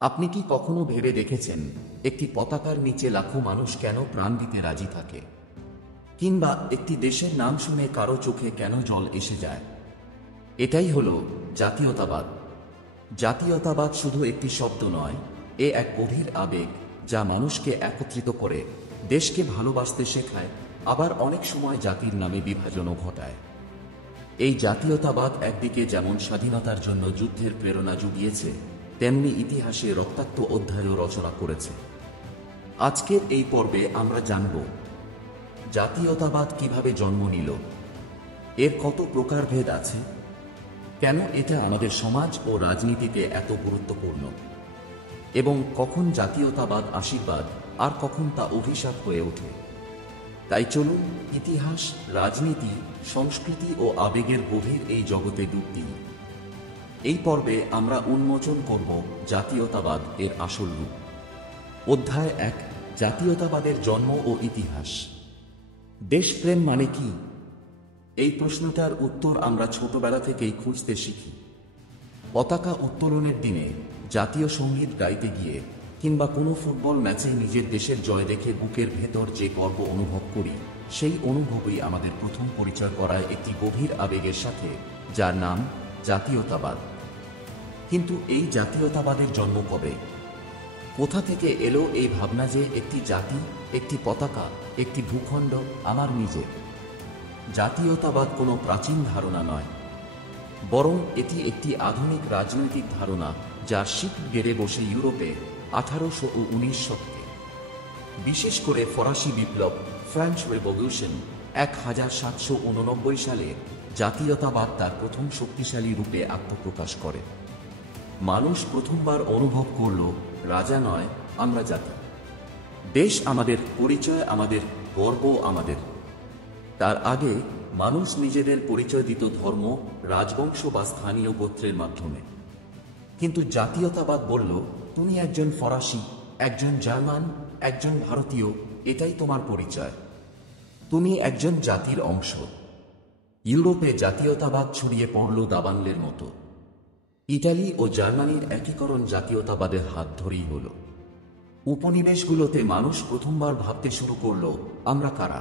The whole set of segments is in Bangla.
আপনি কি কখনো ভেবে দেখেছেন একটি পতাকার নিচে লাখো মানুষ কেন প্রাণ দিতে রাজি থাকে? কিংবা একটি দেশের নাম শুনে কারো চোখে কেন জল এসে যায়? এটাই হলো জাতীয়তাবাদ। জাতীয়তাবাদ শুধু একটি শব্দ নয়, এ এক গভীর আবেগ যা মানুষকে একত্রিত করে, দেশকে ভালোবাসতে শেখায়, আবার অনেক সময় জাতির নামে বিভাজনও ঘটায়। এই জাতীয়তাবাদ একদিকে যেমন স্বাধীনতার জন্য যুদ্ধের প্রেরণা জুগিয়েছে, তেমনি ইতিহাসে রক্তাক্ত অধ্যায়ও রচনা করেছে। আজকের এই পর্বে আমরা জানব জাতীয়তাবাদ কিভাবে জন্ম নিল, এর কত প্রকারভেদ আছে, কেন এটা আমাদের সমাজ ও রাজনীতিতে এত গুরুত্বপূর্ণ, এবং কখন জাতীয়তাবাদ আশীর্বাদ আর কখন তা অভিশাপ হয়ে ওঠে। তাই চলুন ইতিহাস, রাজনীতি, সংস্কৃতি ও আবেগের গভীর এই জগতে ডুব দিই। এই পর্বে আমরা উন্মোচন করব জাতীয়তাবাদ এর আসল রূপ। অধ্যায় 1, জাতীয়তাবাদের জন্ম ও ইতিহাস। দেশপ্রেম মানে কি? এই প্রশ্নটার উত্তর আমরা ছোটবেলা থেকেই খুঁজতে শিখি। পতাকা উত্তোলনের দিনে, জাতীয় সঙ্গীত গাইতে গিয়ে, কিংবা কোনো ফুটবল ম্যাচে নিজের দেশের জয় দেখে বুকের ভেতর যে গর্ব অনুভব করি, সেই অনুভবই আমাদের প্রথম পরিচয় করায় একটি গভীর আবেগের সাথে, যার নাম জাতীয়তাবাদ। কিন্তু এই জাতীয়তাবাদের জন্ম কবে? কোথা থেকে এলো এই ভাবনা যে একটি জাতি, একটি পতাকা, একটি ভূখণ্ড আমার নিজের? জাতীয়তাবাদ কোনো প্রাচীন ধারণা নয়, বরং এটি একটি আধুনিক রাজনৈতিক ধারণা যার শিক গেড়ে বসে ইউরোপে 1800 ও 19 শতকে। বিশেষ করে ফরাসি বিপ্লব, ফ্রেঞ্চ রেভলিউশন 1789 সালে জাতীয়তাবাদ তার প্রথম শক্তিশালী রূপে আত্মপ্রকাশ করে। মানুষ প্রথমবার অনুভব করল, রাজা নয়, আমরা জাতি। দেশ আমাদের, পরিচয় আমাদের, গর্ব আমাদের। তার আগে মানুষ নিজেদের পরিচয় দিত ধর্ম, রাজবংশ বা স্থানীয় গোত্রের মাধ্যমে। কিন্তু জাতীয়তাবাদ বলল, তুমি একজন ফরাসি, একজন জার্মান, একজন ভারতীয়, এটাই তোমার পরিচয়। তুমি একজন জাতির অংশ। ইউরোপে জাতীয়তাবাদ ছড়িয়ে পড়ল দাবানলের মতো। ইটালি ও জার্মানির একীকরণ জাতীয়তাবাদের হাত ধরেই হল। উপনিবেশগুলোতে মানুষ প্রথমবার ভাবতে শুরু করল, আমরা কারা?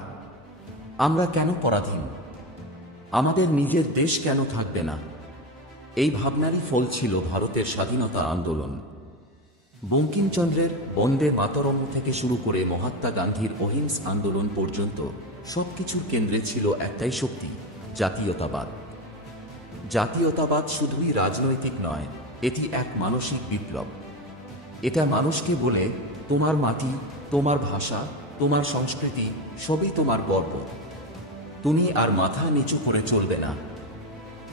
আমরা কেন পরাধীন? আমাদের নিজের দেশ কেন থাকবে না? এই ভাবনারই ফল ছিল ভারতের স্বাধীনতা আন্দোলন। বঙ্কিমচন্দ্রের বন্দে মাতরম থেকে শুরু করে মহাত্মা গান্ধীর অহিংস আন্দোলন পর্যন্ত সবকিছুর কেন্দ্রে ছিল একটাই শক্তি, জাতীয়তাবাদ। জাতীয়তাবাদ শুধুই রাজনৈতিক নয়, এটি এক মানসিক বিপ্লব। এটা মানুষকে বলে, তোমার মাটি, তোমার ভাষা, তোমার সংস্কৃতি সবই তোমার গর্ব। তুমি আর মাথা নিচু করে চলবে না।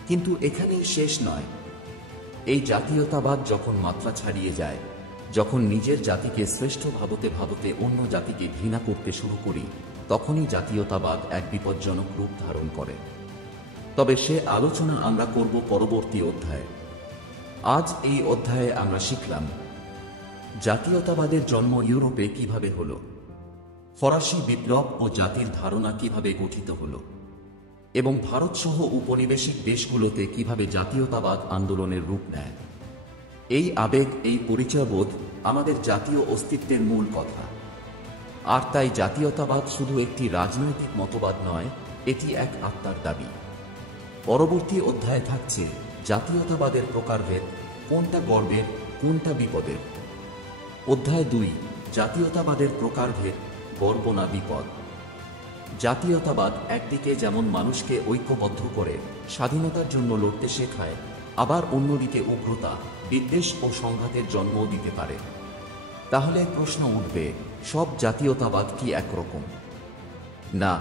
কিন্তু এখানেই শেষ নয়। এই জাতীয়তাবাদ যখন মাত্রা ছাড়িয়ে যায়, যখন নিজের জাতিকে শ্রেষ্ঠ ভাবতে ভাবতে অন্য জাতিকে ঘৃণা করতে শুরু করি, তখনই জাতীয়তাবাদ এক বিপজ্জনক রূপ ধারণ করে। তবে সে আলোচনা আমরা করব পরবর্তী অধ্যায়ে। আজ এই অধ্যায়ে আমরা শিখলাম জাতীয়তাবাদের জন্ম ইউরোপে কিভাবে হলো, ফরাসি বিপ্লব ও জাতির ধারণা কিভাবে গঠিত হলো, এবং ভারতসহ উপনিবেশিক দেশগুলোতে কিভাবে জাতীয়তাবাদ আন্দোলনের রূপ নেয়। এই আবেগ, এই পরিচয়বোধ আমাদের জাতীয় অস্তিত্বের মূল কথা। আর তাই জাতীয়তাবাদ শুধু একটি রাজনৈতিক মতবাদ নয়, এটি এক আত্মার দাবি। পরবর্তী অধ্যায়ে থাকছে জাতীয়তাবাদের প্রকারভেদ, কোনটা গর্বের, কোনটা বিপদের। অধ্যায় 2, জাতীয়তাবাদের প্রকারভেদ, গর্ব না বিপদ। জাতীয়তাবাদ একদিকে যেমন মানুষকে ঐক্যবদ্ধ করে, স্বাধীনতার জন্য লড়তে শেখায়, আবার অন্যদিকে উগ্রতা, বিদ্বেষ ও সংঘাতের জন্মও দিতে পারে। তাহলে প্রশ্ন উঠবে, সব জাতীয়তাবাদ কি একরকম? না,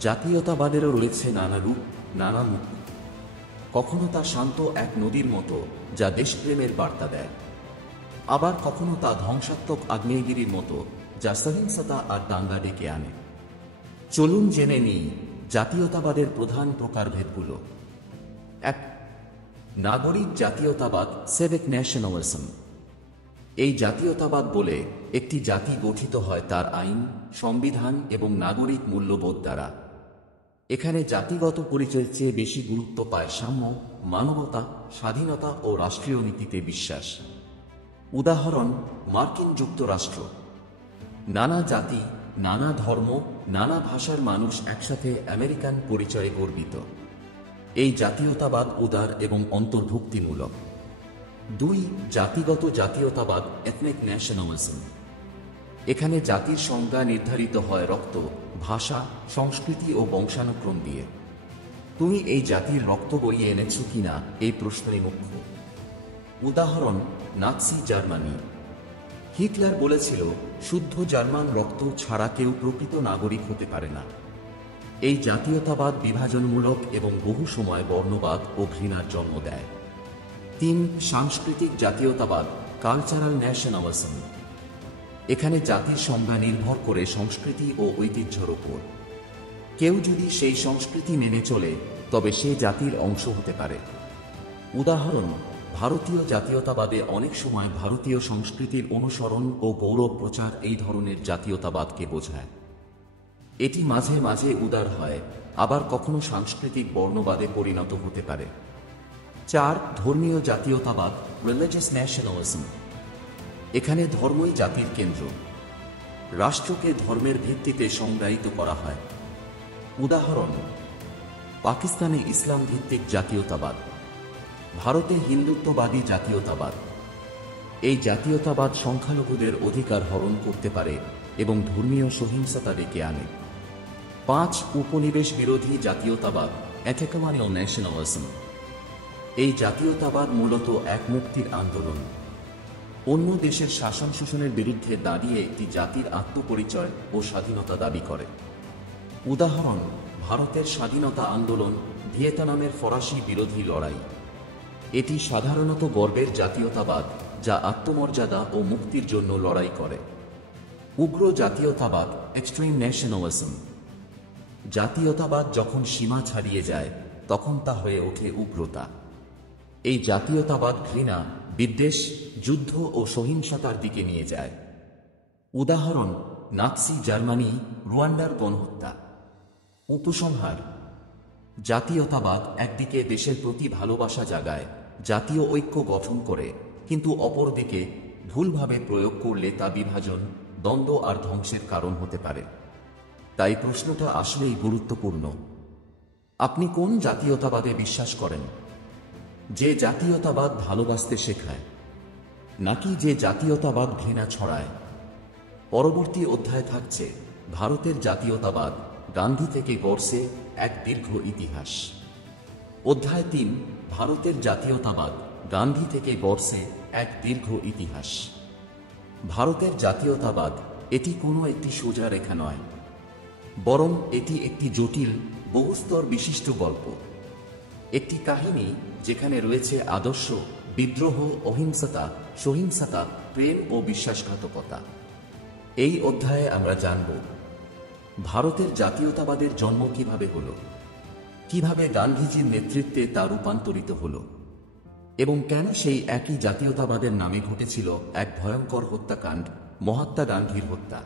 জাতীয়তাবাদেরও রয়েছে নানা রূপ, নানা মুখ। কখনো তা শান্ত এক নদীর মতো, যা দেশপ্রেমের বার্তা দেয়। আবার কখনো তা ধ্বংসাত্মক আগ্নেয়গিরির মতো, যা সহিংসতা আর দাঙ্গা ডেকে আনে। চলুন জেনে নিই জাতীয়তাবাদের প্রধান প্রকারভেদগুলো। 1, নাগরিক জাতীয়তাবাদ, সিভিক ন্যাশনালিজম। এই জাতীয়তাবাদ বলে একটি জাতি গঠিত হয় তার আইন, সংবিধান এবং নাগরিক মূল্যবোধ দ্বারা। এখানে জাতিগত পরিচয়ের চেয়ে বেশি গুরুত্ব পায় সাম্য, মানবতা, স্বাধীনতা ও রাষ্ট্রীয় নীতিতে বিশ্বাস। উদাহরণ: মার্কিন যুক্তরাষ্ট্র। নানা জাতি, নানা ধর্ম, নানা ভাষার মানুষ একসাথে আমেরিকান পরিচয়ে গর্বিত। এই জাতীয়তাবাদ উদার এবং অন্তর্ভুক্তিমূলক। 2. জাতিগত জাতীয়তাবাদ, এথনিক ন্যাশনালিজম। এখানে জাতির সংজ্ঞা নির্ধারিত হয় রক্ত, ভাষা, সংস্কৃতি ও বংশানুক্রম দিয়ে। তুমি এই জাতির রক্ত বইয়ে এনেছো কিনা, এই প্রশ্নই মুখ্য। উদাহরণ: নাৎসি জার্মানি। হিটলার বলেছিল, শুদ্ধ জার্মান রক্ত ছাড়া কেউ প্রকৃত নাগরিক হতে পারে না। এই জাতীয়তাবাদ বিভাজনমূলক এবং বহু সময় বর্ণবাদ ও ঘৃণার জন্ম দেয়। 3. সাংস্কৃতিক জাতীয়তাবাদ, কালচারাল ন্যাশনালিজম। এখানে জাতির সংজ্ঞা নির্ভর করে সংস্কৃতি ও ঐতিহ্যের ওপর। কেউ যদি সেই সংস্কৃতি মেনে চলে, তবে সে জাতির অংশ হতে পারে। উদাহরণ: ভারতীয় জাতীয়তাবাদে অনেক সময় ভারতীয় সংস্কৃতির অনুসরণ ও গৌরব প্রচার এই ধরনের জাতীয়তাবাদকে বোঝায়। এটি মাঝে মাঝে উদার হয়, আবার কখনো সাংস্কৃতিক বর্ণবাদে পরিণত হতে পারে। 4. ধর্মীয় জাতীয়তাবাদ, রিলিজিয়াস ন্যাশনালিজম। এখানে ধর্মই জাতির কেন্দ্র। রাষ্ট্রকে ধর্মের ভিত্তিতে সংজ্ঞায়িত করা হয়। উদাহরণ: পাকিস্তানে ইসলাম ভিত্তিক জাতীয়তাবাদ, ভারতে হিন্দুত্ববাদী জাতীয়তাবাদ। এই জাতীয়তাবাদ সংখ্যালঘুদের অধিকার হরণ করতে পারে এবং ধর্মীয় সহিংসতা ডেকে আনে। 5. উপনিবেশ বিরোধী জাতীয়তাবাদ, অ্যাটাকামানিয়াল ন্যাশনালিজম। এই জাতীয়তাবাদ মূলত এক মুক্তির আন্দোলন। অন্য দেশের শাসন শোষণের বিরুদ্ধে দাঁড়িয়ে একটি জাতির আত্মপরিচয় ও স্বাধীনতা দাবি করে। উদাহরণ: ভারতের স্বাধীনতা আন্দোলন, ভিয়েতনামের ফরাসি বিরোধী লড়াই। এটি সাধারণত গর্বের জাতীয়তাবাদ, যা আত্মমর্যাদা ও মুক্তির জন্য লড়াই করে। উগ্র জাতীয়তাবাদ, এক্সট্রিম ন্যাশনালিজম। জাতীয়তাবাদ যখন সীমা ছাড়িয়ে যায়, তখন তা হয়ে ওঠে উগ্রতা। এই জাতীয়তাবাদ ঘৃণা, বিদ্বেষ, যুদ্ধ ও সহিংসতার দিকে নিয়ে যায়। উদাহরণ: নাৎসি জার্মানি, রুয়ান্ডার গণহত্যা। উপসংহার: জাতীয়তাবাদ একদিকে দেশের প্রতি ভালোবাসা জাগায়, জাতীয় ঐক্য গঠন করে, কিন্তু অপরদিকে ভুলভাবে প্রয়োগ করলে তা বিভাজন, দ্বন্দ্ব আর ধ্বংসের কারণ হতে পারে। তাই প্রশ্নটা আসলেই গুরুত্বপূর্ণ। আপনি কোন জাতীয়তাবাদে বিশ্বাস করেন? যে জাতীয়তাবাদ ভালোবাসতে শেখায়, নাকি যে জাতীয়তাবাদ ঘৃণা ছড়ায়? পরবর্তী অধ্যায় থাকছে ভারতের জাতীয়তাবাদ, গান্ধী থেকে গড়ছে এক দীর্ঘ ইতিহাস। অধ্যায় 3, ভারতের জাতীয়তাবাদ, গান্ধী থেকে গড়ছে এক দীর্ঘ ইতিহাস। ভারতের জাতীয়তাবাদ, এটি কোনো একটি সোজা রেখা নয়, বরং এটি একটি জটিল, বহুস্তর বিশিষ্ট গল্প। একটি কাহিনী যেখানে রয়েছে আদর্শ, বিদ্রোহ, অহিংসতা, সহিংসতা, প্রেম ও বিশ্বাসঘাতকতা। এই অধ্যায়ে আমরা জানব ভারতের জাতীয়তাবাদের জন্ম কিভাবে হলো, কিভাবে গান্ধীজির নেতৃত্বে তা রূপান্তরিত হলো, এবং কেন সেই একই জাতীয়তাবাদের নামে ঘটেছিল এক ভয়ঙ্কর হত্যাকাণ্ড, মহাত্মা গান্ধীর হত্যা।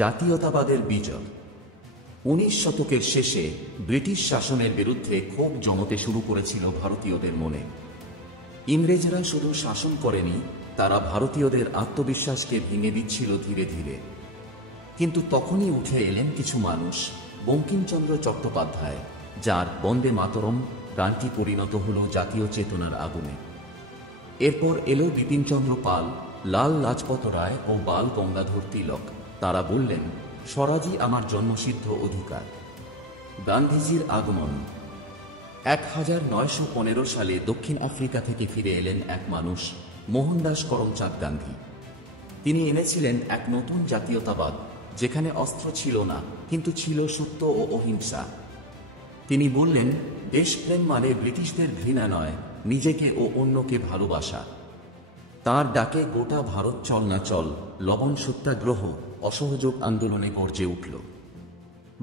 জাতীয়তাবাদের বিজয়। 19 শতকের শেষে ব্রিটিশ শাসনের বিরুদ্ধে ক্ষোভ জমতে শুরু করেছিল ভারতীয়দের মনে। ইংরেজরা শুধু শাসন করেনি, তারা ভারতীয়দের আত্মবিশ্বাসকে ভেঙে দিচ্ছিল ধীরে ধীরে। কিন্তু তখনই উঠে এলেন কিছু মানুষ, বঙ্কিমচন্দ্র চট্টোপাধ্যায়, যার বন্দে মাতরম গানটি পরিণত হল জাতীয় চেতনার আগুনে। এরপর এলো বিপিনচন্দ্র পাল, লাল লাজপত রায় ও বাল গঙ্গাধর তিলক। তারা বললেন, স্বরাজই আমার জন্মসিদ্ধ অধিকার। গান্ধীজির আগমন। 1915 সালে দক্ষিণ আফ্রিকা থেকে ফিরে এলেন এক মানুষ, মোহনদাস করমচাঁদ গান্ধী। তিনি এনেছিলেন এক নতুন জাতীয়তাবাদ, যেখানে অস্ত্র ছিল না, কিন্তু ছিল সত্য ও অহিংসা। তিনি বললেন, দেশপ্রেম মানে ব্রিটিশদের ঘৃণা নয়, নিজেকে ও অন্যকে ভালোবাসা। তাঁর ডাকে গোটা ভারত চল না চল, লবণ সত্যাগ্রহ, অসহযোগ আন্দোলনে গর্জে উঠল।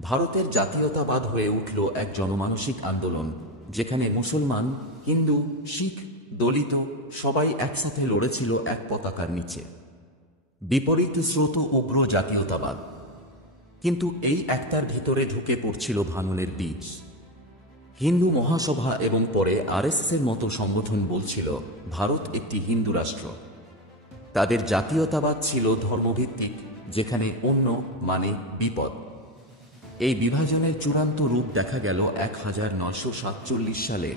ভারতের জাতীয়তাবাদ হয়ে উঠল এক জনমানসিক আন্দোলন, যেখানে মুসলমান, হিন্দু, শিখ, দলিত সবাই একসাথে লড়েছিল এক পতাকার নিচে। বিপরীত স্রোত উগ্র জাতীয়তাবাদ। কিন্তু এই একতার ভিতরে ঢুকে পড়ছিল ভাঙনের বীজ। হিন্দু মহাসভা এবং পরে আরএসএসের মতো সংগঠন বলছিল, ভারত একটি হিন্দু রাষ্ট্র। তাদের জাতীয়তাবাদ ছিল ধর্মভিত্তিক, যেখানে অন্য মানে বিপদ। এই বিভাজনের চূড়ান্ত রূপ দেখা গেল 1947 সালে।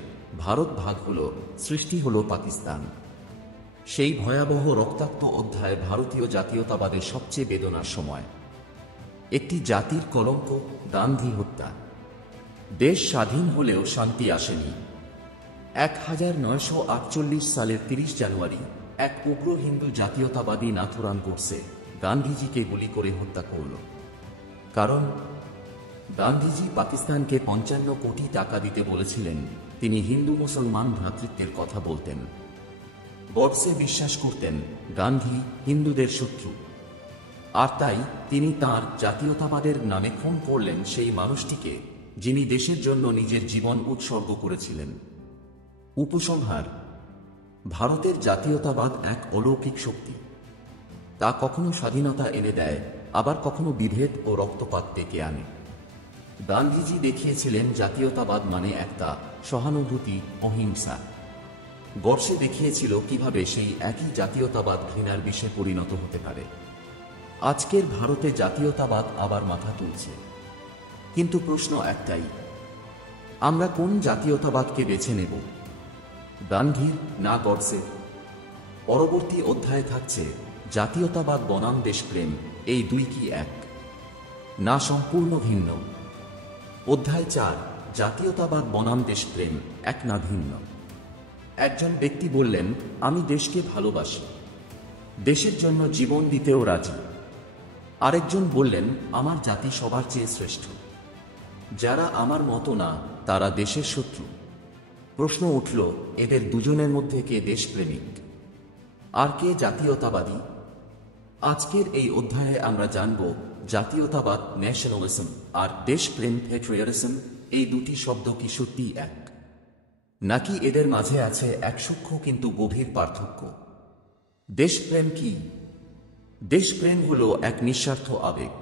ভারত ভাগ হলো, সৃষ্টি হলো পাকিস্তান। সেই ভয়াবহ রক্তাক্ত অধ্যায় ভারতীয় জাতীয়তাবাদের সবচেয়ে বেদনার সময়। একটি জাতির কলঙ্ক, গান্ধী হত্যা। দেশ স্বাধীন হলেও শান্তি আসেনি। 1948 সালের 30 জানুয়ারি এক উগ্র হিন্দু জাতীয়তাবাদী নাথুরাম গোডসে গান্ধীজিকে গুলি করে হত্যা করল। কারণ গান্ধীজি পাকিস্তানকে 55 কোটি টাকা দিতে বলেছিলেন। তিনি হিন্দু মুসলমান ভ্রাতৃত্বের কথা বলতেন। গডসে বিশ্বাস করতেন গান্ধী হিন্দুদের শত্রু, আর তাই তিনি তাঁর জাতীয়তাবাদের নামে খুন করলেন সেই মানুষটিকে, যিনি দেশের জন্য নিজের জীবন উৎসর্গ করেছিলেন। উপসংহার: ভারতের জাতীয়তাবাদ এক অলৌকিক শক্তি। তা কখনো স্বাধীনতা এনে দেয়, আবার কখনো বিভেদ ও রক্তপাত ডেকে আনে। গান্ধীজি দেখিয়েছিলেন জাতীয়তাবাদ মানে একটা সহানুভূতি, অহিংসা। গডসে দেখিয়েছিল কিভাবে সেই একই জাতীয়তাবাদ ঘৃণার বিষে পরিণত হতে পারে। আজকের ভারতে জাতীয়তাবাদ আবার মাথা তুলছে, কিন্তু প্রশ্ন একটাই, আমরা কোন জাতীয়তাবাদকে বেছে নেব? গান্ধীর না গডসের? পরবর্তী অধ্যায়ে থাকছে জাতীয়তাবাদ বনাম দেশপ্রেম, এই দুই কি এক, না সম্পূর্ণ ভিন্ন? অধ্যায় 4, জাতীয়তাবাদ বনাম দেশপ্রেম, এক না ভিন্ন? একজন ব্যক্তি বললেন, আমি দেশকে ভালোবাসি, দেশের জন্য জীবন দিতেও রাজি। আরেকজন বললেন, আমার জাতি সবার চেয়ে শ্রেষ্ঠ, যারা আমার মতো না তারা দেশের শত্রু। প্রশ্ন উঠল, এদের দুজনের মধ্যে কে দেশপ্রেমিক আর কে জাতীয়তাবাদী? আজকের এই অধ্যায়ে আমরা জানব জাতীয়তাবাদ ন্যাশনালিজম আর দেশপ্রেম প্যাট্রিয়টিজম, এই দুটি শব্দ কি সত্যি এক, নাকি এদের মাঝে আছে এক সূক্ষ্ম কিন্তু গভীর পার্থক্য? দেশপ্রেম কি? দেশপ্রেম হলো এক নিঃস্বার্থ আবেগ,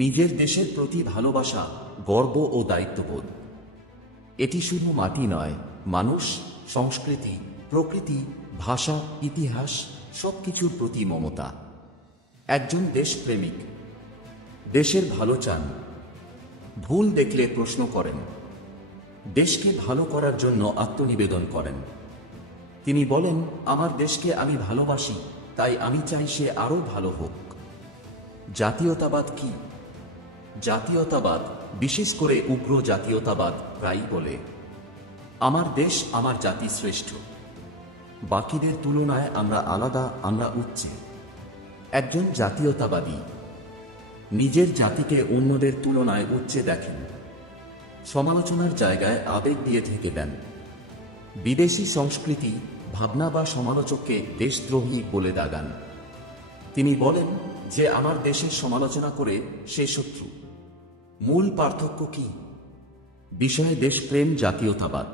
নিজের দেশের প্রতি ভালোবাসা, গর্ব ও দায়িত্ববোধ। এটি শুধু মাটি নয়, মানুষ, সংস্কৃতি, প্রকৃতি, ভাষা, ইতিহাস সবকিছুর প্রতি মমতা। একজন দেশপ্রেমিক দেশের ভালো চান, ভুল দেখলে প্রশ্ন করেন, দেশকে ভালো করার জন্য আত্মনিবেদন করেন। তিনি বলেন, আমার দেশকে আমি ভালোবাসি, তাই আমি চাই সে আরও ভালো হোক। জাতীয়তাবাদ কি? জাতীয়তাবাদ, বিশেষ করে উগ্র জাতীয়তাবাদ, প্রায়ই বলে, আমার দেশ, আমার জাতি শ্রেষ্ঠ, বাকিদের তুলনায় আমরা আলাদা, আমরা উচ্চে। একজন জাতীয়তাবাদী নিজের জাতিকে অন্যদের তুলনায় উচ্চে দেখেন, সমালোচনার জায়গায় আবেগ দিয়ে ঢেকে দেন। বিদেশি সংস্কৃতি, ভাবনা বা সমালোচককে দেশদ্রোহী বলে দাগান। তিনি বলেন যে আমার দেশের সমালোচনা করে সে শত্রু। মূল পার্থক্য কি? বিষয়ে দেশপ্রেম, জাতীয়তাবাদ,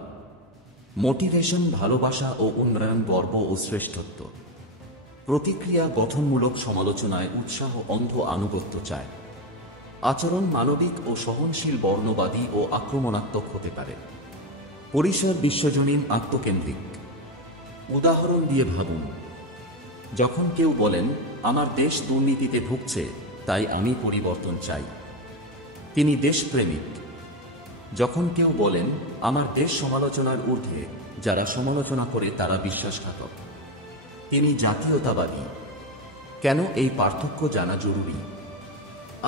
মোটিভেশন, ভালোবাসা ও উন্নয়ন, গর্ব ও শ্রেষ্ঠত্ব। প্রতিক্রিয়া, গঠনমূলক সমালোচনায় উৎসাহ, অন্ধ আনুগত্য চায়। আচরণ মানবিক ও সহনশীল, বর্ণবাদী ও আক্রমণাত্মক হতে পারে। পরিসর বিশ্বজনীন, আত্মকেন্দ্রিক। উদাহরণ দিয়ে ভাবুন, যখন কেউ বলেন আমার দেশ দুর্নীতিতে ভুগছে, তাই আমি পরিবর্তন চাই, তিনি দেশপ্রেমিক। যখন কেউ বলেন আমার দেশ সমালোচনার ঊর্ধ্বে, যারা সমালোচনা করে তারা বিশ্বাসঘাতক, তিনি জাতীয়তাবাদী। কেন এই পার্থক্য জানা জরুরি?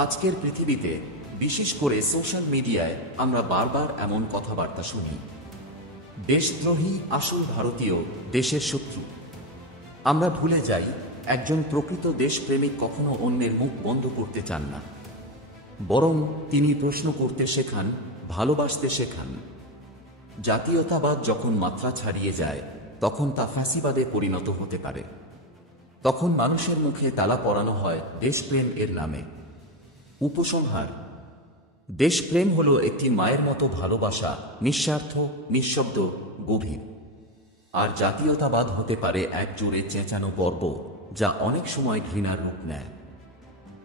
আজকের পৃথিবীতে, বিশেষ করে সোশ্যাল মিডিয়ায়, আমরা বারবার এমন কথাবার্তা শুনি, দেশদ্রোহী আসল ভারতীয়, দেশের শত্রু। আমরা ভুলে যাই, একজন প্রকৃত দেশপ্রেমিক কখনো অন্যের মুখ বন্ধ করতে চান না, বরং তিনি প্রশ্ন করতে শেখান, ভালোবাসতে শেখান। জাতীয়তাবাদ যখন মাত্রা ছাড়িয়ে যায়, তখন তা ফ্যাসিবাদে পরিণত হতে পারে। তখন মানুষের মুখে তালা পরানো হয় দেশপ্রেম এর নামে। উপসংহার: দেশপ্রেম হলো একটি মায়ের মতো ভালোবাসা, নিঃস্বার্থ, নিঃশব্দ, গভীর। আর জাতীয়তাবাদ হতে পারে এক জোরে চেঁচানো গর্ব, যা অনেক সময় ঘৃণার রূপ নেয়।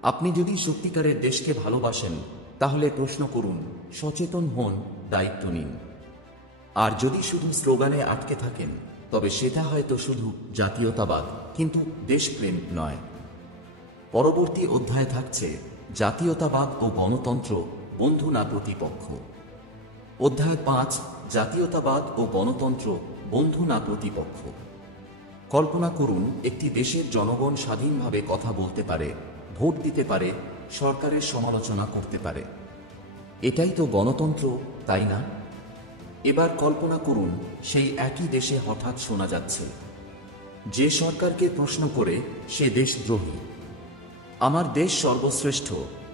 আপনি যদি সত্যিকারের দেশকে ভালোবাসেন, তাহলে প্রশ্ন করুন, সচেতন হন, দায়িত্ব নিন। আর যদি শুধু স্লোগানে আটকে থাকেন, তবে সেটা হয়তো শুধু জাতীয়তাবাদ, কিন্তু দেশপ্রেম নয়। পরবর্তী অধ্যায়ে থাকছে জাতীয়তাবাদ ও গণতন্ত্র, বন্ধু না প্রতিপক্ষ। অধ্যায় 5, জাতীয়তাবাদ ও গণতন্ত্র, বন্ধু না প্রতিপক্ষ। কল্পনা করুন, একটি দেশের জনগণ স্বাধীনভাবে কথা বলতে পারে, ভোট দিতে পারে, সরকারের সমালোচনা করতে পারে। এটাই তো গণতন্ত্র, তাই না? এবার কল্পনা করুন, সেই একই দেশে হঠাৎ শোনা যাচ্ছে, যে সরকারকে প্রশ্ন করে সে দেশদ্রোহী। আমার দেশ সর্বশ্রেষ্ঠ,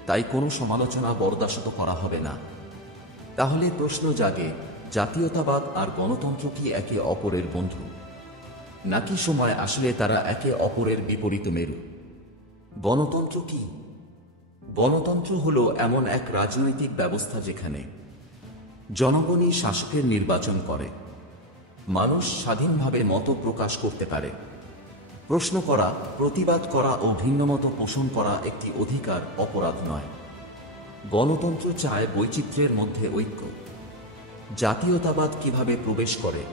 তাই কোনো সমালোচনা বরদাস্ত করা হবে না। তাহলে প্রশ্ন জাগে, জাতীয়তাবাদ আর গণতন্ত্র কি একে অপরের বন্ধু, নাকি সময় আসলে তারা একে অপরের বিপরীত মেরু? গণতন্ত্র কি? গণতন্ত্র হলো এমন এক রাজনৈতিক ব্যবস্থা যেখানে জনগণই শাসকের নির্বাচন করে। মানুষ স্বাধীনভাবে মত প্রকাশ করতে পারে। প্রশ্ন করা, প্রতিবাদ করা ও ভিন্নমত পোষণ করা একটি অধিকার, অপরাধ নয়। গণতন্ত্র চায় বৈচিত্র্যের মধ্যে ঐক্য। জাতীয়তাবাদ কিভাবে প্রবেশ করে?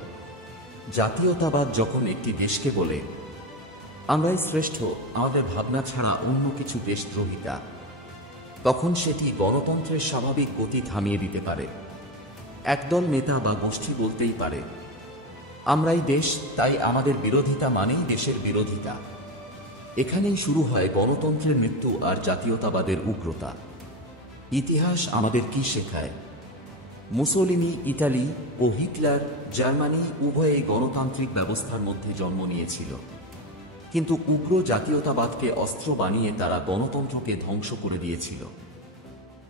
জাতীয়তাবাদ যখন একটি দেশকে বলে, আমরাই শ্রেষ্ঠ, আমাদের ভাবনা ছাড়া অন্য কিছু দেশদ্রোহিতা, তখন সেটি গণতন্ত্রের স্বাভাবিক গতি থামিয়ে দিতে পারে। একদল নেতা বা গোষ্ঠী বলতেই পারে, আমরাই দেশ, তাই আমাদের বিরোধিতা মানেই দেশের বিরোধিতা। এখানেই শুরু হয় গণতন্ত্রের মৃত্যু আর জাতীয়তাবাদের উগ্রতা। ইতিহাস আমাদের কি শেখায়? মুসোলিনি ইতালি ও হিটলার জার্মানি উভয়েই গণতান্ত্রিক ব্যবস্থার মধ্যে জন্ম নিয়েছিল, কিন্তু উগ্র জাতীয়তাবাদকে অস্ত্র বানিয়ে তারা গণতন্ত্রকে ধ্বংস করে দিয়েছিল।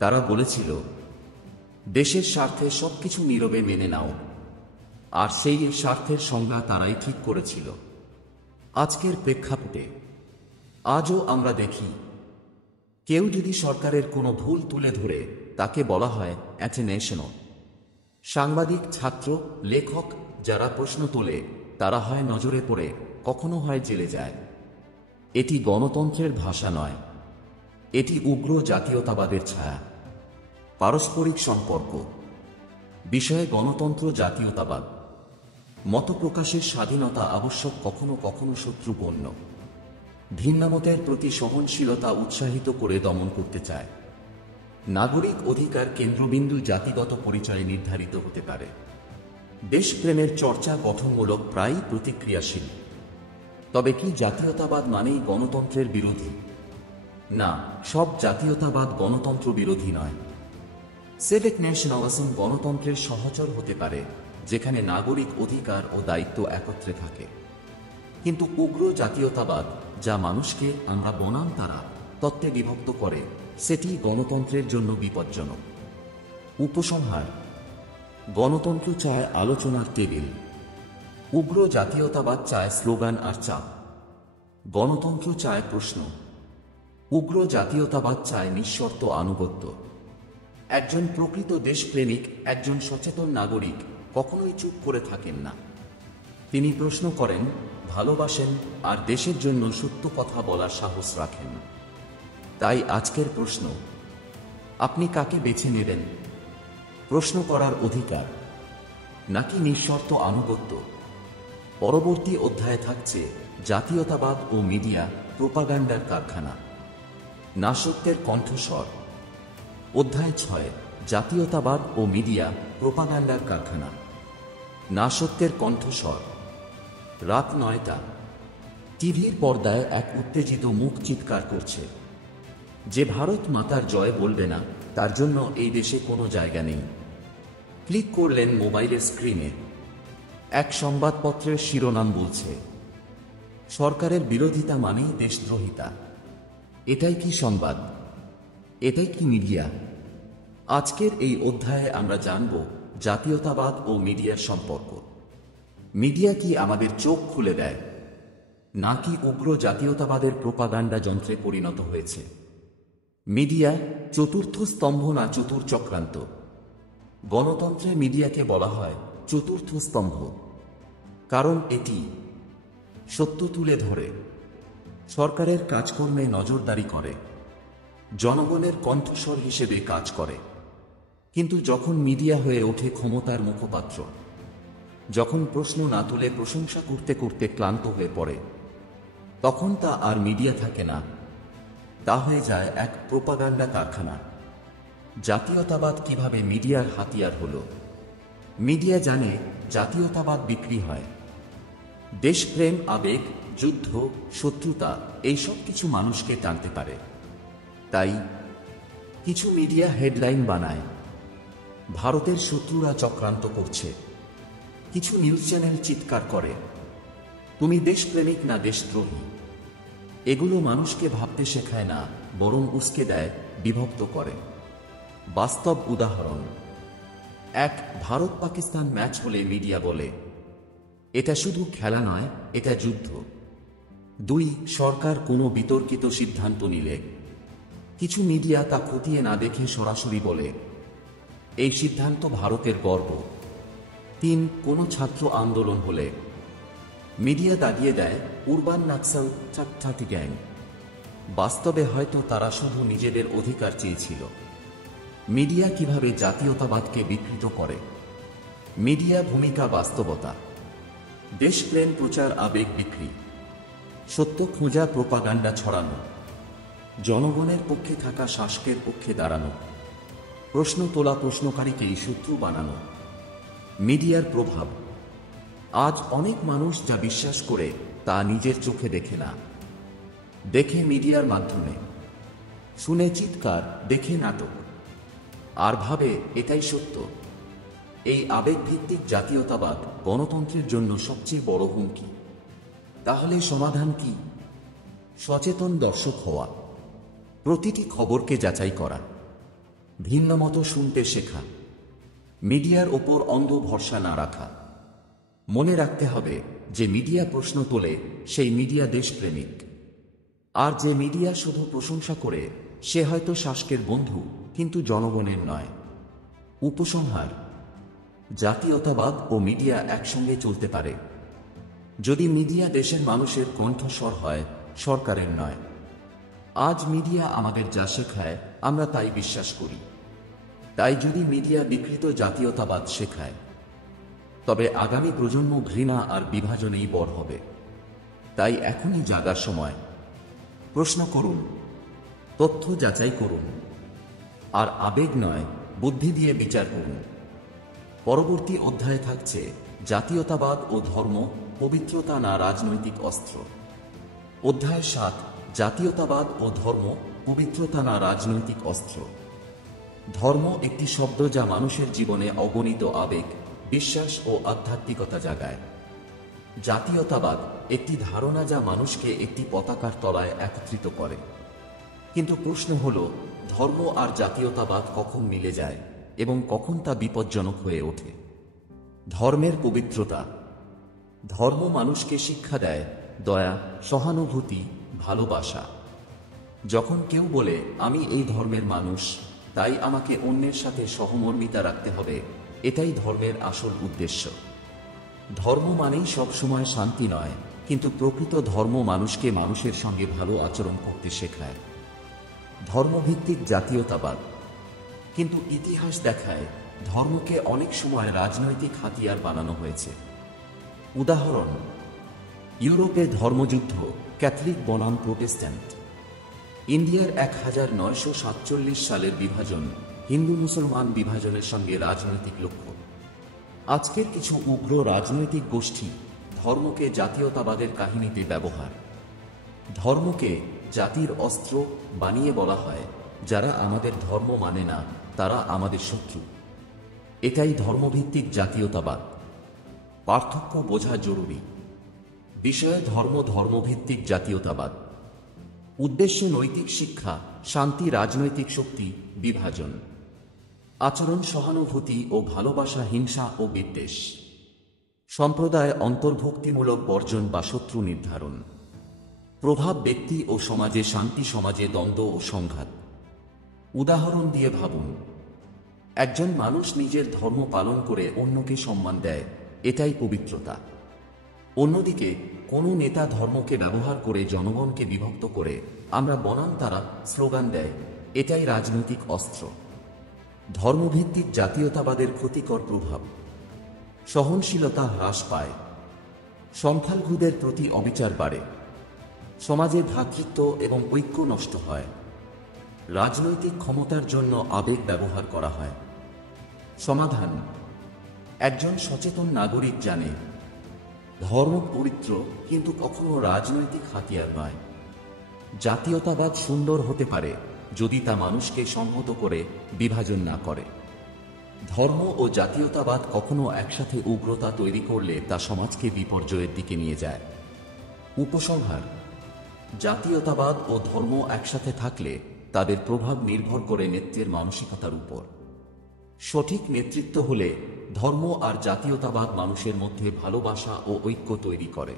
তারা বলেছিল, দেশের স্বার্থে সবকিছু নীরবে মেনে নাও, আর সেই স্বার্থের সংজ্ঞা তারাই ঠিক করেছিল। আজকের প্রেক্ষাপটে আজও আমরা দেখি, কেউ যদি সরকারের কোনো ভুল তুলে ধরে, তাকে বলা হয় অ্যাটেনেশনও। সাংবাদিক, ছাত্র, লেখক যারা প্রশ্ন তোলে, তারা হয় নজরে পড়ে, কখনো হয় জেলে যায়। এটি গণতন্ত্রের ভাষা নয়, এটি উগ্র জাতীয়তাবাদের ছায়া। পারস্পরিক সম্পর্ক বিষয়ে গণতন্ত্র, জাতীয়তাবাদ। মত প্রকাশের স্বাধীনতা আবশ্যক, কখনো কখনো শত্রুপূর্ণ। ভিন্নমতের প্রতি সহনশীলতা উৎসাহিত করে দমন করতে চায়। নাগরিক অধিকার কেন্দ্রবিন্দু জাতিগত পরিচয়ে নির্ধারিত হতে পারে। দেশপ্রেমের চর্চা গঠনমূলক, প্রায়ই প্রতিক্রিয়াশীল। তবে কি জাতীয়তাবাদ মানেই গণতন্ত্রের বিরোধী? না, সব জাতীয়তাবাদ গণতন্ত্র বিরোধী নয়। সিভিক ন্যাশনালিজম গণতন্ত্রের সহচর হতে পারে, যেখানে নাগরিক অধিকার ও দায়িত্ব একত্রে থাকে। কিন্তু উগ্র জাতীয়তাবাদ, যা মানুষকে আমরা বনাম তারা তত্ত্বে বিভক্ত করে, সেটি গণতন্ত্রের জন্য বিপজ্জনক। উপসংহার: গণতন্ত্র চায় আলোচনার টেবিল, উগ্র জাতীয়তাবাদ চায় স্লোগান আর চাপ। গণতন্ত্র চায় প্রশ্ন, উগ্র জাতীয়তাবাদ চায় নিঃশর্ত আনুগত্য। একজন প্রকৃত দেশপ্রেমিক, একজন সচেতন নাগরিক কখনোই চুপ করে থাকেন না। তিনি প্রশ্ন করেন, ভালোবাসেন, আর দেশের জন্য সত্য কথা বলার সাহস রাখেন। তাই আজকের প্রশ্ন, আপনি কাকে বেছে নেবেন? প্রশ্ন করার অধিকার নাকি নিঃশর্ত আনুগত্য? পরবর্তী অধ্যায়ে থাকছে জাতীয়তাবাদ ও মিডিয়া, প্রোপাগান্ডার কারখানা, না সত্যের কণ্ঠস্বর। অধ্যায় 6, জাতীয়তাবাদ ও মিডিয়া, প্রোপাগান্ডার কারখানা, না সত্যের কণ্ঠস্বর। রাত 9টা। টিভির পর্দায় এক উত্তেজিত মুখ চিৎকার করছে, যে ভারত মাতার জয় বলবে না, তার জন্য এই দেশে কোনো জায়গা নেই। ক্লিক করলেন মোবাইলের স্ক্রিনে। এক সংবাদপত্রের শিরোনাম বলছে, সরকারের বিরোধিতা মানেই দেশদ্রোহিতা। এটাই কি সংবাদ? এটাই কি মিডিয়া? আজকের এই অধ্যায়ে আমরা জানব জাতীয়তাবাদ ও মিডিয়ার সম্পর্ক। মিডিয়া কি আমাদের চোখ খুলে দেয়, নাকি উগ্র জাতীয়তাবাদের প্রোপাগান্ডা যন্ত্রে পরিণত হয়েছে? মিডিয়া চতুর্থ স্তম্ভ না চতুর চক্রান্ত? গণতন্ত্রে মিডিয়াকে বলা হয় চতুর্থ স্তম্ভ, কারণ এটি সত্য তুলে ধরে, সরকারের কাজকর্মে নজরদারি করে, জনগণের কণ্ঠস্বর হিসেবে কাজ করে। কিন্তু যখন মিডিয়া হয়ে ওঠে ক্ষমতার মুখপাত্র, যখন প্রশ্ন না তুলে প্রশংসা করতে করতে ক্লান্ত হয়ে পড়ে, তখন তা আর মিডিয়া থাকে না, তা হয়ে যায় এক প্রোপাগান্ডা কারখানা। জাতীয়তাবাদ কিভাবে মিডিয়ার হাতিয়ার হলো? মিডিয়া জানে জাতীয়তাবাদ বিক্রি হয়। দেশপ্রেম, আবেগ, যুদ্ধ, শত্রুতা এইসব কিছু মানুষকে টানতে পারে। তাই কিছু মিডিয়া হেডলাইন বানায়, ভারতের শত্রুরা চক্রান্ত করছে। কিছু নিউজ চ্যানেল চিৎকার করে, তুমি দেশপ্রেমিক না দেশদ্রোহী। এগুলো মানুষকে ভাবতে শেখায় না, বরং উস্কে দেয়, বিভক্ত করে। বাস্তব উদাহরণ: এক, ভারত পাকিস্তান ম্যাচ হলে মিডিয়া বলে, এটা শুধু খেলা নয়, এটা যুদ্ধ। দুই, সরকার কোনো বিতর্কিত সিদ্ধান্ত নিলে কিছু মিডিয়া তা খতিয়ে না দেখে সরাসরি বলে, এই সিদ্ধান্ত ভারতের গর্ব। তিন, কোনো ছাত্র আন্দোলন হলে মিডিয়া দাগিয়ে দেয়, উরবান নাক্সাল ছাত্রী গ্যাং। বাস্তবে হয়তো তারা শুধু নিজেদের অধিকার চেয়েছিল। মিডিয়া কিভাবে জাতীয়তাবাদকে বিকৃত করে? মিডিয়া ভূমিকা: বাস্তবতা, দেশপ্রেম প্রচার, আবেগ বিক্রি, সত্য খোঁজা, প্রোপাগান্ডা ছড়ানো, জনগণের পক্ষে থাকা, শাসকের পক্ষে দাঁড়ানো, প্রশ্ন তোলা, প্রশ্নকারীকেই শত্রু বানানো। মিডিয়ার প্রভাব: আজ অনেক মানুষ যা বিশ্বাস করে তা নিজের চোখে দেখে না, দেখে মিডিয়ার মাধ্যমে, শুনে চিৎকার, দেখে নাটক, আর ভাবে এটাই সত্য। এই আবেগভিত্তিক জাতীয়তাবাদ গণতন্ত্রের জন্য সবচেয়ে বড় হুমকি। তাহলে সমাধান কি? সচেতন দর্শক হওয়া, প্রতিটি খবরকে যাচাই করা, ভিন্নমত শুনতে শেখা, মিডিয়ার ওপর অন্ধ ভরসা না রাখা। মনে রাখতে হবে, যে মিডিয়া প্রশ্ন তোলে সেই মিডিয়া দেশপ্রেমিক, আর যে মিডিয়া শুধু প্রশংসা করে সে হয়তো শাসকের বন্ধু, কিন্তু জনগণের নয়। উপসংহার: জাতীয়তাবাদ ও মিডিয়া একসঙ্গে চলতে পারে যদি মিডিয়া দেশের মানুষের কণ্ঠস্বর হয়, সরকারের নয়। আজ মিডিয়া আমাদের যা শেখায় আমরা তাই বিশ্বাস করি। তাই যদি মিডিয়া বিকৃত জাতীয়তাবাদ শেখায়, তবে আগামী প্রজন্ম ঘৃণা আর বিভাজনেই বড় হবে। তাই এখনই জাগার সময়। প্রশ্ন করুন, তথ্য যাচাই করুন, আর আবেগ নয়, বুদ্ধি দিয়ে বিচার করুন। পরবর্তী অধ্যায়ে থাকছে জাতীয়তাবাদ ও ধর্ম, পবিত্রতা না রাজনৈতিক অস্ত্র। অধ্যায় 7, জাতীয়তাবাদ ও ধর্ম, পবিত্রতা না রাজনৈতিক অস্ত্র। ধর্ম একটি শব্দ যা মানুষের জীবনে অগণিত আবেগ, বিশ্বাস ও আধ্যাত্মিকতা জাগায়। জাতীয়তাবাদ একটি ধারণা যা মানুষকে একটি পতাকার তলায় একত্রিত করে। কিন্তু প্রশ্ন হল, ধর্ম আর জাতীয়তাবাদ কখন মিলে যায় এবং কখন তা বিপজ্জনক হয়ে ওঠে? ধর্মের পবিত্রতা: ধর্ম মানুষকে শিক্ষা দেয় দয়া, সহানুভূতি, ভালোবাসা। যখন কেউ বলে, আমি এই ধর্মের মানুষ, তাই আমাকে অন্যের সাথে সহমর্মিতা রাখতে হবে, এটাই ধর্মের আসল উদ্দেশ্য। ধর্ম মানেই সবসময় শান্তি নয়, কিন্তু প্রকৃত ধর্ম মানুষকে মানুষের সঙ্গে ভালো আচরণ করতে শেখায়। ধর্মভিত্তিক জাতীয়তাবাদ: কিন্তু ইতিহাস দেখায় ধর্মকে অনেক সময় রাজনৈতিক হাতিয়ার বানানো হয়েছে। উদাহরণ: ইউরোপের ধর্মযুদ্ধ, ক্যাথলিক বনাম প্রোটেস্ট্যান্ট। ইন্ডিয়ার 1947 সালের বিভাজন, হিন্দু মুসলমান বিভাজনের সঙ্গে রাজনৈতিক লক্ষ্য। আজকের কিছু উগ্র রাজনৈতিক গোষ্ঠী ধর্মকে জাতীয়তাবাদের কাহিনীতে ব্যবহার। ধর্মকে জাতির অস্ত্র বানিয়ে বলা হয়, যারা আমাদের ধর্ম মানে না তারা আমাদের শত্রু। এটাই ধর্মভিত্তিক জাতীয়তাবাদ। পার্থক্য বোঝা জরুরি। বিষয় ধর্ম, ধর্মভিত্তিক জাতীয়তাবাদ। উদ্দেশ্য নৈতিক শিক্ষা, শান্তি, রাজনৈতিক শক্তি, বিভাজন। আচরণ সহানুভূতি ও ভালোবাসা, হিংসা ও বিদ্বেষ। সম্প্রদায় অন্তর্ভুক্তিমূলক বর্জন বা শত্রু নির্ধারণ। প্রভাব ব্যক্তি ও সমাজে, শান্তি, সমাজে দ্বন্দ্ব ও সংঘাত। উদাহরণ দিয়ে ভাবুন, একজন মানুষ নিজের ধর্ম পালন করে অন্যকে সম্মান দেয়, এটাই পবিত্রতা। অন্যদিকে কোনো নেতা ধর্মকে ব্যবহার করে জনগণকে বিভক্ত করে আমরা বনাম তারা স্লোগান দেয়, এটাই রাজনৈতিক অস্ত্র। ধর্মভিত্তিক জাতীয়তাবাদের ক্ষতিকর প্রভাব: সহনশীলতা হ্রাস পায়, সংখ্যালঘুদের প্রতি অবিচার বাড়ে, সমাজে ভ্রাতৃত্ব এবং ঐক্য নষ্ট হয়, রাজনৈতিক ক্ষমতার জন্য আবেগ ব্যবহার করা হয়। সমাধান: একজন সচেতন নাগরিক জানে ধর্ম পবিত্র, কিন্তু কখনো রাজনৈতিক হাতিয়ার নয়। জাতীয়তাবাদ সুন্দর হতে পারে যদি তা মানুষকে সংহত করে, বিভাজন না করে। ধর্ম ও জাতীয়তাবাদ কখনো একসাথে উগ্রতা তৈরি করলে তা সমাজকে বিপর্যয়ের দিকে নিয়ে যায়। উপসংহার: জাতীয়তাবাদ ও ধর্ম একসাথে থাকলে তাদের প্রভাব নির্ভর করে নেতৃত্বের মানসিকতার উপর। সঠিক নেতৃত্ব হলে ধর্ম আর জাতীয়তাবাদ মানুষের মধ্যে ভালোবাসা ও ঐক্য তৈরি করে।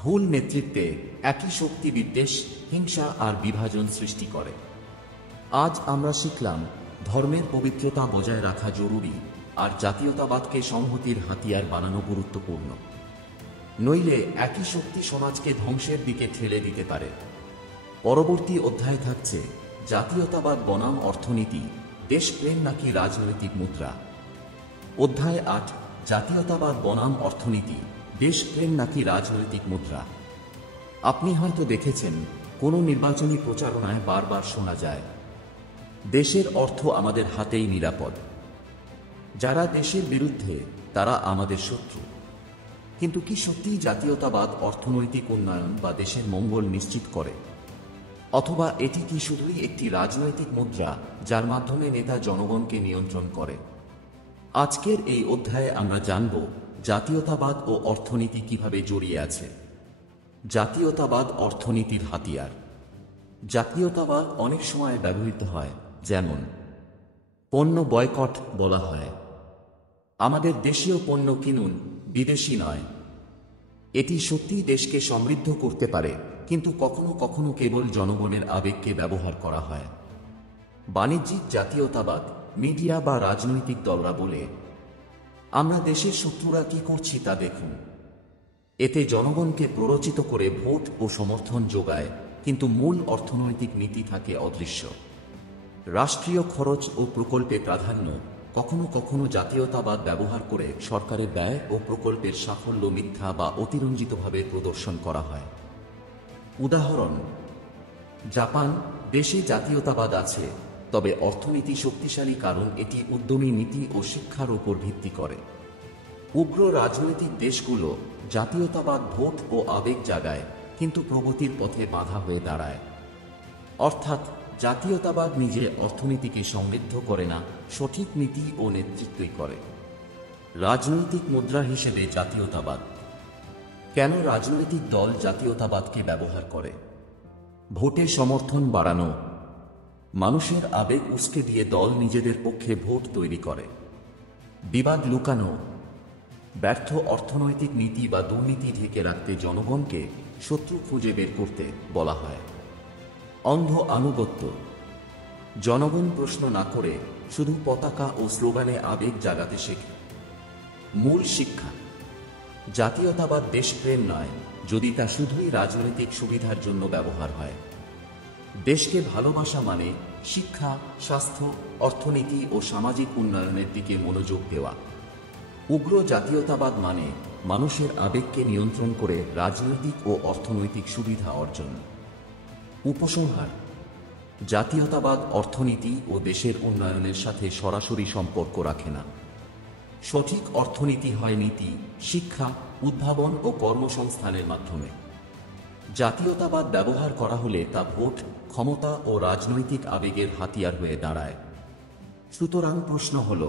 ভুল নেতৃত্বে একই শক্তি বিদ্বেষ, হিংসা আর বিভাজন সৃষ্টি করে। আজ আমরা শিখলাম ধর্মের পবিত্রতা বজায় রাখা জরুরি, আর জাতীয়তাবাদকে সংহতির হাতিয়ার বানানো গুরুত্বপূর্ণ। নইলে একই শক্তি সমাজকে ধ্বংসের দিকে ঠেলে দিতে পারে। পরবর্তী অধ্যায় থাকছে জাতীয়তাবাদ বনাম অর্থনীতি, দেশপ্রেম নাকি রাজনৈতিক মুদ্রা। অধ্যায় ৮: জাতীয়তাবাদ বনাম অর্থনীতি, দেশপ্রেম নাকি রাজনৈতিক মুদ্রা। আপনি হয়তো দেখেছেন কোনো নির্বাচনী প্রচারণায় বারবার শোনা যায়, দেশের অর্থ আমাদের হাতেই নিরাপদ, যারা দেশের বিরুদ্ধে তারা আমাদের শত্রু। কিন্তু কি সত্যিই জাতীয়তাবাদ অর্থনৈতিক উন্নয়ন বা দেশের মঙ্গল নিশ্চিত করে? অথবা এটি কি শুধুই একটি রাজনৈতিক মুদ্রা যার মাধ্যমে নেতা জনগণকে নিয়ন্ত্রণ করে? আজকের এই অধ্যায়ে আমরা জানব জাতীয়তাবাদ ও অর্থনীতি কিভাবে জড়িয়ে আছে। জাতীয়তাবাদ অর্থনীতির হাতিয়ার। জাতীয়তাবাদ অনেক সময় ব্যবহৃত হয়, যেমন পণ্য বয়কট বলা হয়, আমাদের দেশীয় পণ্য কিনুন, বিদেশি নয়। এটি সত্যিই দেশকে সমৃদ্ধ করতে পারে, কিন্তু কখনো কখনো কেবল জনগণের আবেগকে ব্যবহার করা হয়। বাণিজ্যিক জাতীয়তাবাদ মিডিয়া বা রাজনৈতিক দলরা বলে, আমরা দেশের শত্রুরা কি করছি তা দেখুন। এতে জনগণকে প্ররোচিত করে ভোট ও সমর্থন যোগায়, কিন্তু মূল অর্থনৈতিক নীতি থাকে অদৃশ্য। রাষ্ট্রীয় খরচ ও প্রকল্পে প্রাধান্য। কখনো কখনো জাতীয়তাবাদ ব্যবহার করে সরকারের ব্যয় ও প্রকল্পের সাফল্য মিথ্যা বা অতিরঞ্জিতভাবে প্রদর্শন করা হয়। উদাহরণ: জাপান দেশে জাতীয়তাবাদ আছে, তবে অর্থনীতি শক্তিশালী কারণ এটি উদ্যমী নীতি ও শিক্ষার উপর ভিত্তি করে। উগ্র রাজনৈতিক দেশগুলো জাতীয়তাবাদ ভোট ও আবেগ জাগায়, কিন্তু প্রগতির পথে বাধা হয়ে দাঁড়ায়। অর্থাৎ জাতীয়তাবাদ নিজে অর্থনীতিকে সমৃদ্ধ করে না, সঠিক নীতি ও নেতৃত্বই করে। রাজনৈতিক মুদ্রা হিসেবে জাতীয়তাবাদ। কেন রাজনৈতিক দল জাতীয়তাবাদকে ব্যবহার করে? ভোটে সমর্থন বাড়ানো। মানুষের আবেগ উস্কে দিয়ে দল নিজেদের পক্ষে ভোট তৈরি করে। বিবাদ লুকানো। ব্যর্থ অর্থনৈতিক নীতি বা দুর্নীতি ঢেকে রাখতে জনগণকে শত্রু খুঁজে বের করতে বলা হয়। অন্ধ আনুগত্য। জনগণ প্রশ্ন না করে শুধু পতাকা ও স্লোগানে আবেগ জাগাতে শেখে। মূল শিক্ষা: জাতীয়তাবাদ দেশপ্রেম নয় যদি তা শুধুই রাজনৈতিক সুবিধার জন্য ব্যবহার হয়। দেশকে ভালোবাসা মানে শিক্ষা, স্বাস্থ্য, অর্থনীতি ও সামাজিক উন্নয়নের দিকে মনোযোগ দেওয়া। উগ্র জাতীয়তাবাদ মানে মানুষের আবেগকে নিয়ন্ত্রণ করে রাজনৈতিক ও অর্থনৈতিক সুবিধা অর্জন। উপসংহার: জাতীয়তাবাদ অর্থনীতি ও দেশের উন্নয়নের সাথে সরাসরি সম্পর্ক রাখে না। সঠিক অর্থনীতি হয় নীতি, শিক্ষা, উদ্ভাবন ও কর্মসংস্থানের মাধ্যমে। জাতীয়তাবাদ ব্যবহার করা হলে তা ভোট, ক্ষমতা ও রাজনৈতিক আবেগের হাতিয়ার হয়ে দাঁড়ায়। সুতরাং প্রশ্ন হল,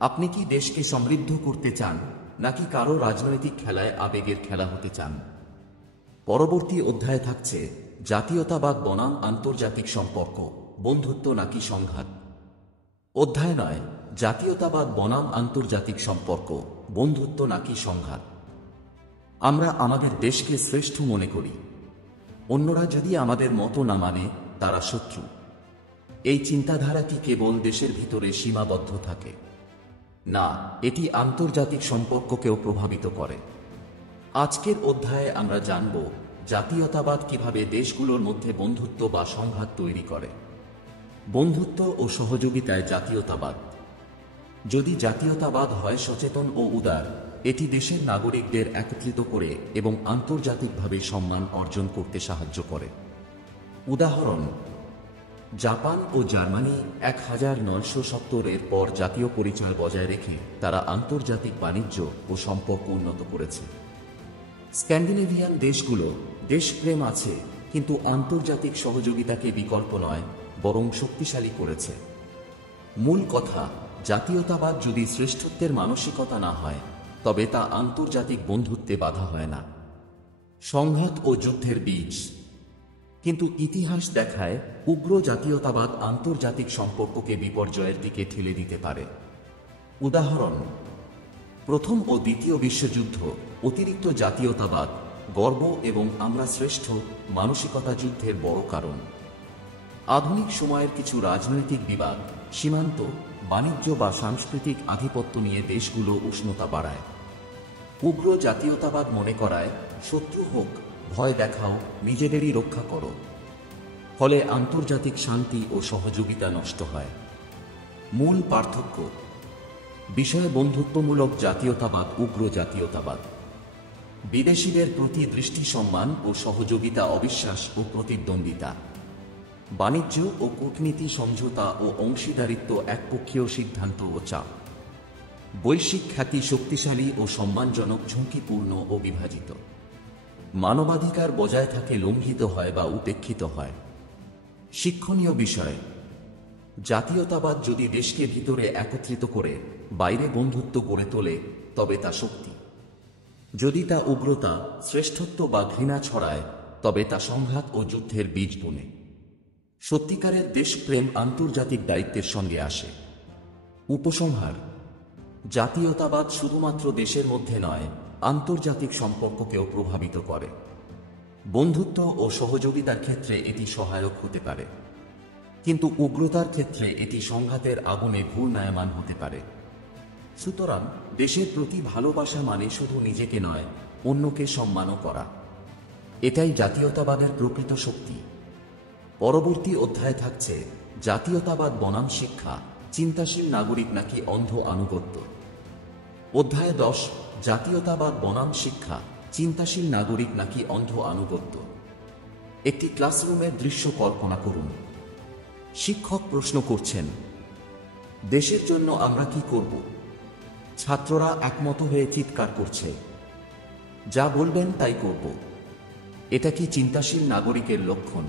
আপনি কি দেশকে সমৃদ্ধ করতে চান, নাকি কারো রাজনৈতিক খেলায় আবেগের খেলা হতে চান? পরবর্তী অধ্যায়ে থাকছে জাতীয়তাবাদ বনাম আন্তর্জাতিক সম্পর্ক, বন্ধুত্ব নাকি সংঘাত। অধ্যায় ৯: জাতীয়তাবাদ বনাম আন্তর্জাতিক সম্পর্ক, বন্ধুত্ব নাকি সংঘাত। আমরা আমাদের দেশকে শ্রেষ্ঠ মনে করি, অন্যরা যদি আমাদের মতো না মানে তারা শত্রু। এই চিন্তাধারা কি কেবল দেশের ভিতরে সীমাবদ্ধ থাকে? না, এটি আন্তর্জাতিক সম্পর্ককেও প্রভাবিত করে। আজকের অধ্যায়ে আমরা জানব জাতীয়তাবাদ কিভাবে দেশগুলোর মধ্যে বন্ধুত্ব বা সংঘাত তৈরি করে। বন্ধুত্ব ও সহযোগিতায় জাতীয়তাবাদ। যদি জাতীয়তাবাদ হয় সচেতন ও উদার, এটি দেশের নাগরিকদের একত্রিত করে এবং আন্তর্জাতিকভাবে সম্মান অর্জন করতে সাহায্য করে। উদাহরণ: জাপান ও জার্মানি 1970-এর পর জাতীয় পরিচয় বজায় রেখে তারা আন্তর্জাতিক বাণিজ্য ও সম্পর্ক উন্নত করেছে। স্ক্যান্ডিনেভিয়ান দেশগুলো দেশপ্রেম আছে, কিন্তু আন্তর্জাতিক সহযোগিতাকে বিকল্প নয়, বরং শক্তিশালী করেছে। মূল কথা, জাতীয়তাবাদ যদি শ্রেষ্ঠত্বের মানসিকতা না হয়, তবে তা আন্তর্জাতিক বন্ধুত্বে বাধা হয় না, সংঘাত ও যুদ্ধের বীজ। কিন্তু ইতিহাস দেখায় উগ্র জাতীয়তাবাদ আন্তর্জাতিক সম্পর্ককে বিপর্যয়ের দিকে ঠেলে দিতে পারে। উদাহরণ: প্রথম ও দ্বিতীয় বিশ্বযুদ্ধ, অতিরিক্ত জাতীয়তাবাদ, গর্ব এবং আমরা শ্রেষ্ঠ মানসিকতা যুদ্ধের বড় কারণ। আধুনিক সময়ের কিছু রাজনৈতিক বিবাদ, সীমান্ত, বাণিজ্য বা সাংস্কৃতিক আধিপত্য নিয়ে দেশগুলো উষ্ণতা বাড়ায়। উগ্র জাতীয়তাবাদ মনে করায় শত্রু হোক, ভয় দেখাও, নিজেদেরই রক্ষা করো। ফলে আন্তর্জাতিক শান্তি ও সহযোগিতা নষ্ট হয়। মূল পার্থক্য: বিষয় বন্ধুত্বমূলক জাতীয়তাবাদ, উগ্র জাতীয়তাবাদ। বিদেশিদের প্রতি দৃষ্টি সম্মান ও সহযোগিতা, অবিশ্বাস ও প্রতিদ্বন্দ্বিতা। বাণিজ্য ও কূটনীতি, সমঝোতা ও অংশীদারিত্ব, একপক্ষীয় সিদ্ধান্ত ও চাপ। বৈশ্বিক খ্যাতি, শক্তিশালী ও সম্মানজনক, ঝুঁকিপূর্ণ ও বিভাজিত। মানবাধিকার বজায় থাকে, লঙ্ঘিত হয় বা উপেক্ষিত হয়। শিক্ষণীয় বিষয়: জাতীয়তাবাদ যদি দেশকে ভিতরে একত্রিত করে বাইরে বন্ধুত্ব গড়ে তোলে, তবে তা শক্তি। যদি তা উগ্রতা, শ্রেষ্ঠত্ব বা ঘৃণা ছড়ায়, তবে তা সংঘাত ও যুদ্ধের বীজ বুনে। সত্যিকারের দেশপ্রেম আন্তর্জাতিক দায়িত্বের সঙ্গে আসে। উপসংহার: জাতীয়তাবাদ শুধুমাত্র দেশের মধ্যে নয়, আন্তর্জাতিক সম্পর্ককেও প্রভাবিত করে। বন্ধুত্ব ও সহযোগিতার ক্ষেত্রে এটি সহায়ক হতে পারে, কিন্তু উগ্রতার ক্ষেত্রে এটি সংঘাতের আগুনে ঘূর্ণায়মান হতে পারে। সুতরাং দেশের প্রতি ভালোবাসা মানে শুধু নিজেকে নয়, অন্যকে সম্মানও করা। এটাই জাতীয়তাবাদের প্রকৃত শক্তি। পরবর্তী অধ্যায়ে থাকছে জাতীয়তাবাদ বনাম শিক্ষা, চিন্তাশীল নাগরিক নাকি অন্ধ আনুগত্য। অধ্যায় 10: জাতীয়তাবাদ বনাম শিক্ষা, চিন্তাশীল নাগরিক নাকি অন্ধ আনুগত্য। একটি ক্লাসরুমের দৃশ্য কল্পনা করুন। শিক্ষক প্রশ্ন করছেন, দেশের জন্য আমরা কি করব? ছাত্ররা একমত হয়ে চিৎকার করছে, যা বলবেন তাই করব। এটা কি চিন্তাশীল নাগরিকের লক্ষণ,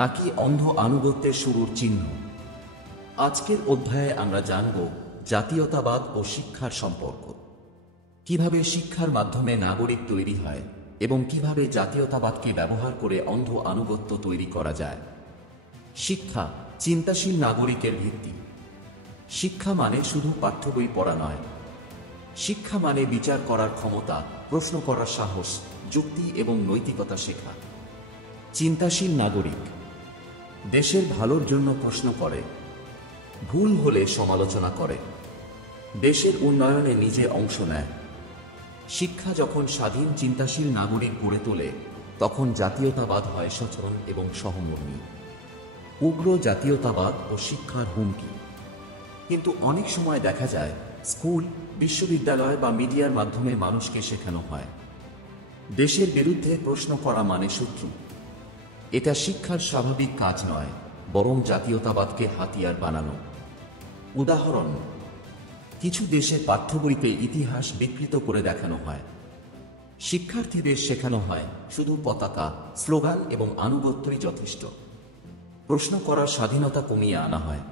নাকি অন্ধ আনুগত্যের শুরুর চিহ্ন? আজকের অধ্যায়ে আমরা জানব জাতীয়তাবাদ ও শিক্ষার সম্পর্ক, কিভাবে শিক্ষার মাধ্যমে নাগরিক তৈরি হয় এবং কিভাবে জাতীয়তাবাদকে ব্যবহার করে অন্ধ আনুগত্য তৈরি করা যায়। শিক্ষা, চিন্তাশীল নাগরিকের ভিত্তি। শিক্ষা মানে শুধু পাঠ্যবই পড়া নয়। শিক্ষা মানে বিচার করার ক্ষমতা, প্রশ্ন করার সাহস, যুক্তি এবং নৈতিকতা শেখা। চিন্তাশীল নাগরিক দেশের ভালোর জন্য প্রশ্ন করে, ভুল হলে সমালোচনা করে, দেশের উন্নয়নে নিজে অংশ নেয়। শিক্ষা যখন স্বাধীন চিন্তাশীল নাগরিক গড়ে তোলে, তখন জাতীয়তাবাদ হয় সচেতন এবং সহমর্মী। উগ্র জাতীয়তাবাদ ও শিক্ষার হুমকি। কিন্তু অনেক সময় দেখা যায় স্কুল, বিশ্ববিদ্যালয় বা মিডিয়ার মাধ্যমে মানুষকে শেখানো হয় দেশের বিরুদ্ধে প্রশ্ন করা মানে শত্রু। এটা শিক্ষার স্বাভাবিক কাজ নয়, বরং জাতীয়তাবাদকে হাতিয়ার বানানো। উদাহরণ: কিছু দেশে পাঠ্যবইতে ইতিহাস বিকৃত করে দেখানো হয়। শিক্ষার্থীদের শেখানো হয় শুধু পতাকা, স্লোগান এবং আনুগত্যই যথেষ্ট। প্রশ্ন করার স্বাধীনতা কমিয়ে আনা হয়।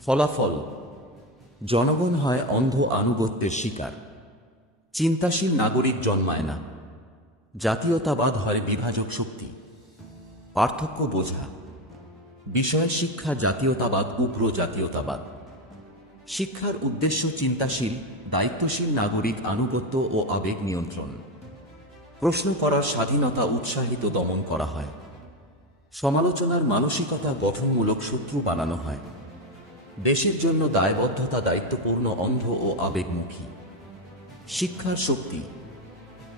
ফলাফল: জনগণ হয় অন্ধ আনুগত্যের শিকার। চিন্তাশীল নাগরিক জন্মায় না। জাতীয়তাবাদ হয় বিভাজক শক্তি। পার্থক্য বোঝা। বিষয়: শিক্ষা, জাতীয়তাবাদ, উগ্র জাতীয়তাবাদ। শিক্ষার উদ্দেশ্য চিন্তাশীল, দায়িত্বশীল নাগরিক, আনুগত্য ও আবেগ নিয়ন্ত্রণ। প্রশ্ন করার স্বাধীনতা উৎসাহিত, দমন করা হয়। সমালোচনার মানসিকতা গঠনমূলক, শত্রু বানানো হয়। দেশের জন্য দায়বদ্ধতা, দায়িত্বপূর্ণ, অন্ধ ও আবেগমুখী। শিক্ষার শক্তি: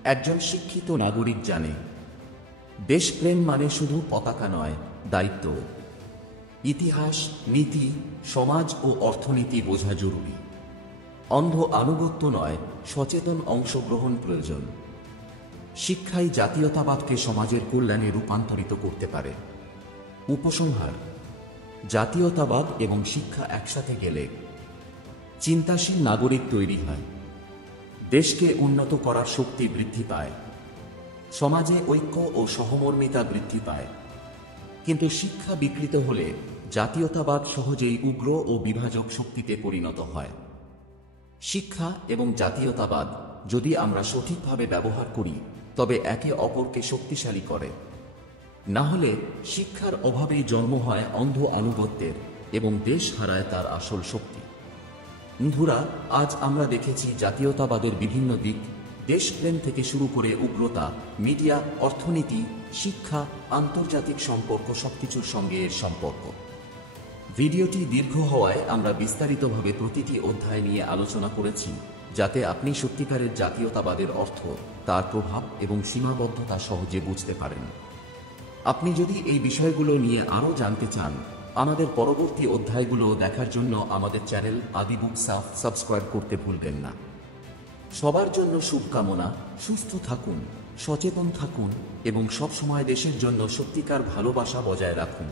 একজন শিক্ষিত নাগরিক জানে দেশপ্রেম মানে শুধু পতাকা নয়, দায়িত্ব। ইতিহাস, নীতি, সমাজ ও অর্থনীতি বোঝা জরুরি। অন্ধ আনুগত্য নয়, সচেতন অংশগ্রহণ প্রয়োজন। শিক্ষাই জাতীয়তাবাদকে সমাজের কল্যাণে রূপান্তরিত করতে পারে। উপসংহার: জাতীয়তাবাদ এবং শিক্ষা একসাথে গেলে চিন্তাশীল নাগরিক তৈরি হয়, দেশকে উন্নত করার শক্তি বৃদ্ধি পায়, সমাজে ঐক্য ও সহমর্মিতা বৃদ্ধি পায়। কিন্তু শিক্ষা বিকৃত হলে জাতীয়তাবাদ সহজেই উগ্র ও বিভাজক শক্তিতে পরিণত হয়। শিক্ষা এবং জাতীয়তাবাদ যদি আমরা সঠিকভাবে ব্যবহার করি তবে একে অপরকে শক্তিশালী করে। না হলে শিক্ষার অভাবেই জন্ম হয় অন্ধ আনুগত্যের এবং দেশ হারায় তার আসল শক্তি। বন্ধুরা, আজ আমরা দেখেছি জাতীয়তাবাদের বিভিন্ন দিক, দেশপ্রেম থেকে শুরু করে উগ্রতা, মিডিয়া, অর্থনীতি, শিক্ষা, আন্তর্জাতিক সম্পর্ক, সবকিছুর সঙ্গে এর সম্পর্ক। ভিডিওটি দীর্ঘ হওয়ায় আমরা বিস্তারিতভাবে প্রতিটি অধ্যায় নিয়ে আলোচনা করেছি, যাতে আপনি সত্যিকারের জাতীয়তাবাদের অর্থ, তার প্রভাব এবং সীমাবদ্ধতা সহজে বুঝতে পারেন। আপনি যদি এই বিষয়গুলো নিয়ে আরও জানতে চান, আমাদের পরবর্তী অধ্যায়গুলো দেখার জন্য আমাদের চ্যানেল আদি বুকস সাবস্ক্রাইব করতে ভুলবেন না। সবার জন্য শুভকামনা। সুস্থ থাকুন, সচেতন থাকুন এবং সবসময় দেশের জন্য সত্যিকার ভালোবাসা বজায় রাখুন।